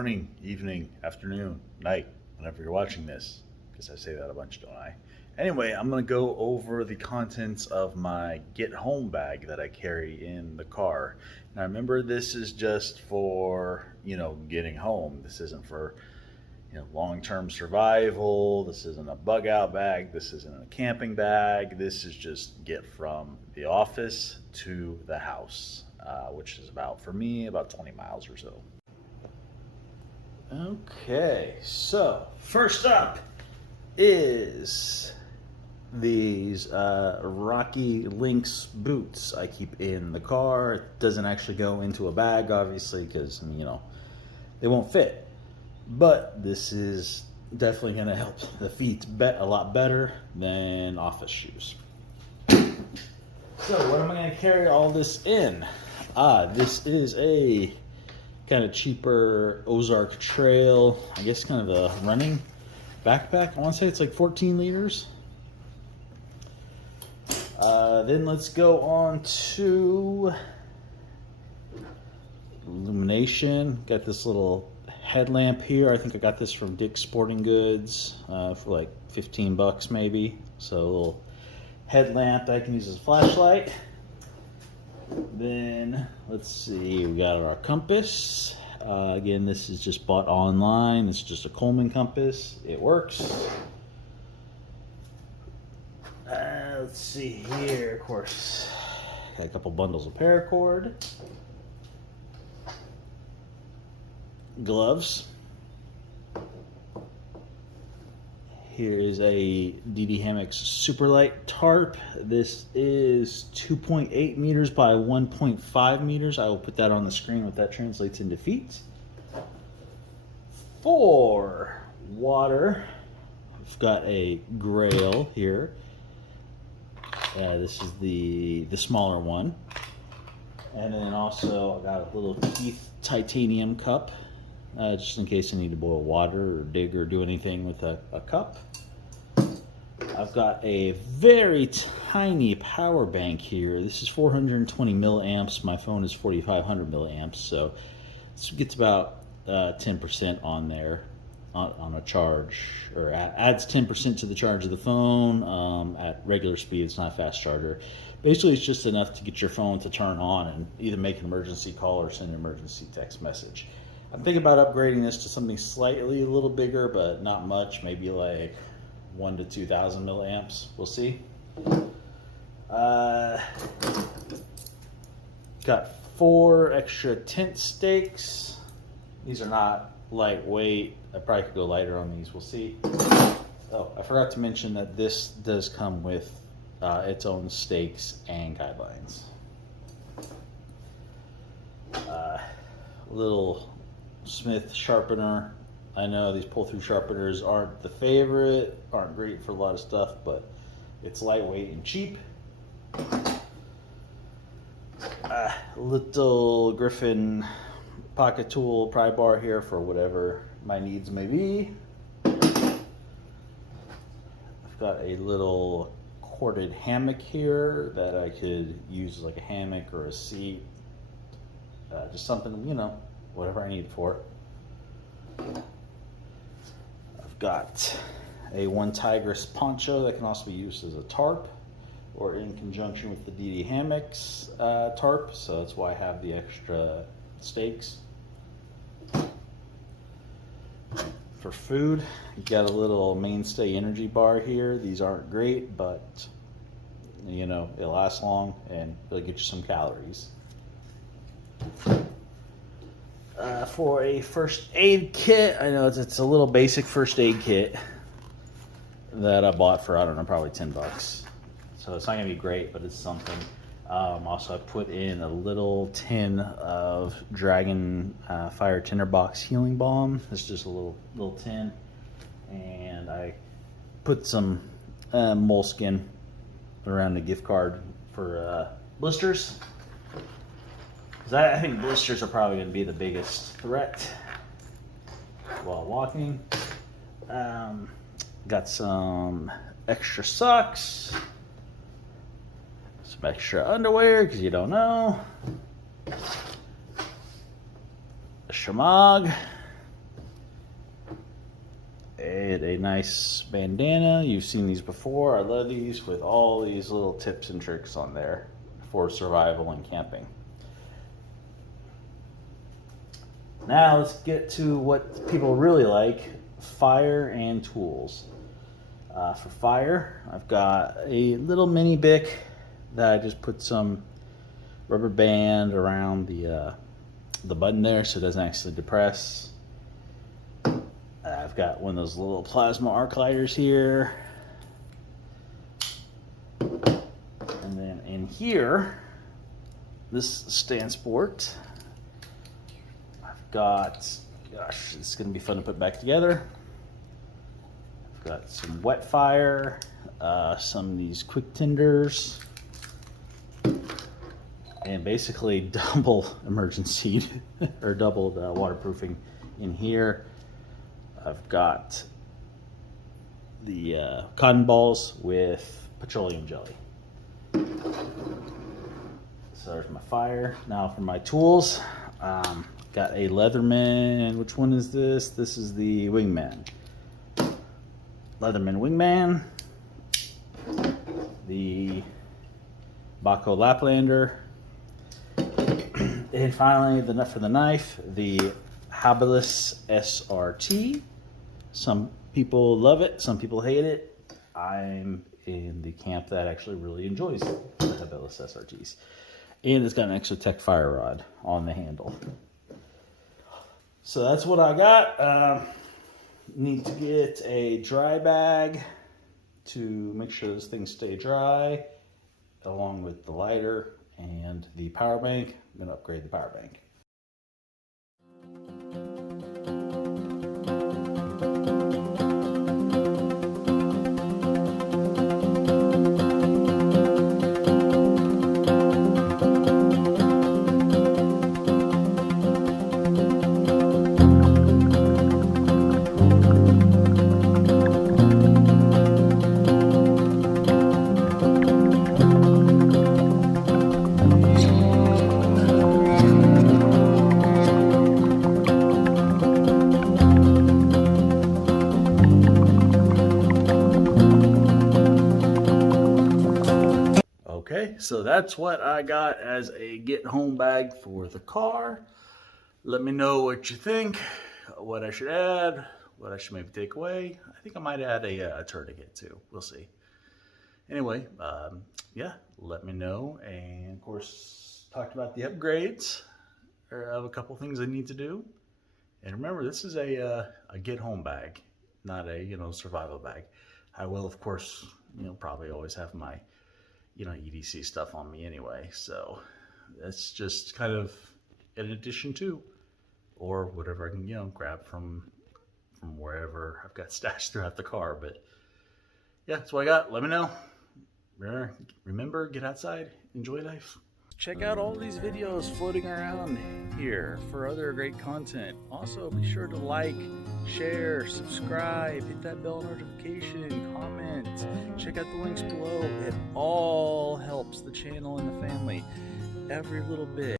morning, evening, afternoon, night, whenever you're watching this, because I say that a bunch, don't I? Anyway, I'm going to go over the contents of my get home bag that I carry in the car. Now remember, this is just for, getting home. This isn't for, long-term survival. This isn't a bug out bag. This isn't a camping bag. This is just get from the office to the house, which is for me, about 20 miles or so. Okay, so first up is these Rocky Lynx boots I keep in the car. It doesn't actually go into a bag, obviously, because, they won't fit. But this is definitely going to help the feet a lot better than office shoes. So what am I going to carry all this in? This is a kind of cheaper Ozark Trail, I guess kind of a running backpack. I want to say it's like 14 liters. Then let's go on to illumination. Got this little headlamp here. I think I got this from Dick's Sporting Goods for like 15 bucks maybe. So a little headlamp that I can use as a flashlight. Then let's see, we got our compass. Again, this is just bought online. It's just a Coleman compass. It works. Let's see here, of course, got a couple bundles of paracord, gloves. Here is a DD Hammocks Superlight tarp. This is 2.8 meters by 1.5 meters. I will put that on the screen what that translates into feet. For water, I've got a Grail here. This is the smaller one. And then also I got a little Keith titanium cup, just in case I need to boil water or dig or do anything with a cup. I've got a very tiny power bank here. This is 420 milliamps. My phone is 4,500 milliamps, so this gets about 10% on there on a charge, or adds 10% to the charge of the phone at regular speed. It's not a fast charger. Basically, it's just enough to get your phone to turn on and either make an emergency call or send an emergency text message. I'm thinking about upgrading this to something slightly a little bigger, but not much, maybe like 1 to 2,000 milliamps. We'll see. Got 4 extra tent stakes. These are not lightweight. I probably could go lighter on these. We'll see. Oh, I forgot to mention that this does come with its own stakes and guidelines. Little Smith sharpener. I know these pull-through sharpeners aren't the favorite, aren't great for a lot of stuff, but it's lightweight and cheap. Little Griffin pocket tool pry bar here for whatever my needs may be. I've got a little corded hammock here that I could use as like a hammock or a seat. Just something, whatever I need it for. I've got a One Tigress poncho that can also be used as a tarp or in conjunction with the DD Hammocks tarp, so that's why I have the extra stakes. For food, you got a little Mainstay energy bar here. These aren't great, but it lasts long and it'll get you some calories. For a first aid kit, I know it's a little basic first aid kit that I bought for, I don't know, probably 10 bucks. So it's not gonna be great, but it's something. Also, I put in a little tin of Dragon Fire Tinderbox Healing Balm. It's just a little tin, and I put some moleskin around the gift card for blisters. Because I think blisters are probably going to be the biggest threat while walking. Got some extra socks. Some extra underwear, because you don't know. A shamag. get a nice bandana. You've seen these before. I love these, with all these little tips and tricks on there for survival and camping. Now let's get to what people really like, fire and tools. For fire, I've got a little mini Bic that I just put some rubber band around the button there so it doesn't actually depress. I've got one of those little plasma arc lighters here. And then in here, this Stansport, I've got, gosh, it's gonna be fun to put back together. I've got some wet fire, some of these quick tinders, and basically double emergency or double waterproofing in here. I've got the cotton balls with petroleum jelly. So there's my fire. Now for my tools, got a Leatherman. Which one is this? This is the Wingman. Leatherman Wingman. The Baco Laplander. And finally, for the knife, the Habilis SRT. Some people love it, some people hate it. I'm in the camp that actually really enjoys the Habilis SRTs. And it's got an Exotech fire rod on the handle. So that's what I got. Need to get a dry bag to make sure those things stay dry, along with the lighter and the power bank. I'm gonna upgrade the power bank. Okay, so that's what I got as a get home bag for the car. Let me know what you think, what I should add, what I should maybe take away. I think I might add a tourniquet too. We'll see. Anyway, yeah, let me know. And of course, talked about the upgrades. I have a couple things I need to do. And remember, this is a get home bag, not a survival bag. I will, of course, probably always have my EDC stuff on me anyway, so that's just kind of an addition to, or whatever I can grab from wherever I've got stashed throughout the car. But yeah, that's what I got. Let me know. Remember, get outside, enjoy life. Check out all these videos floating around here for other great content. Also, be sure to like, share, subscribe, hit that bell notification, comment, check out the links below. It all helps the channel and the family. Every little bit.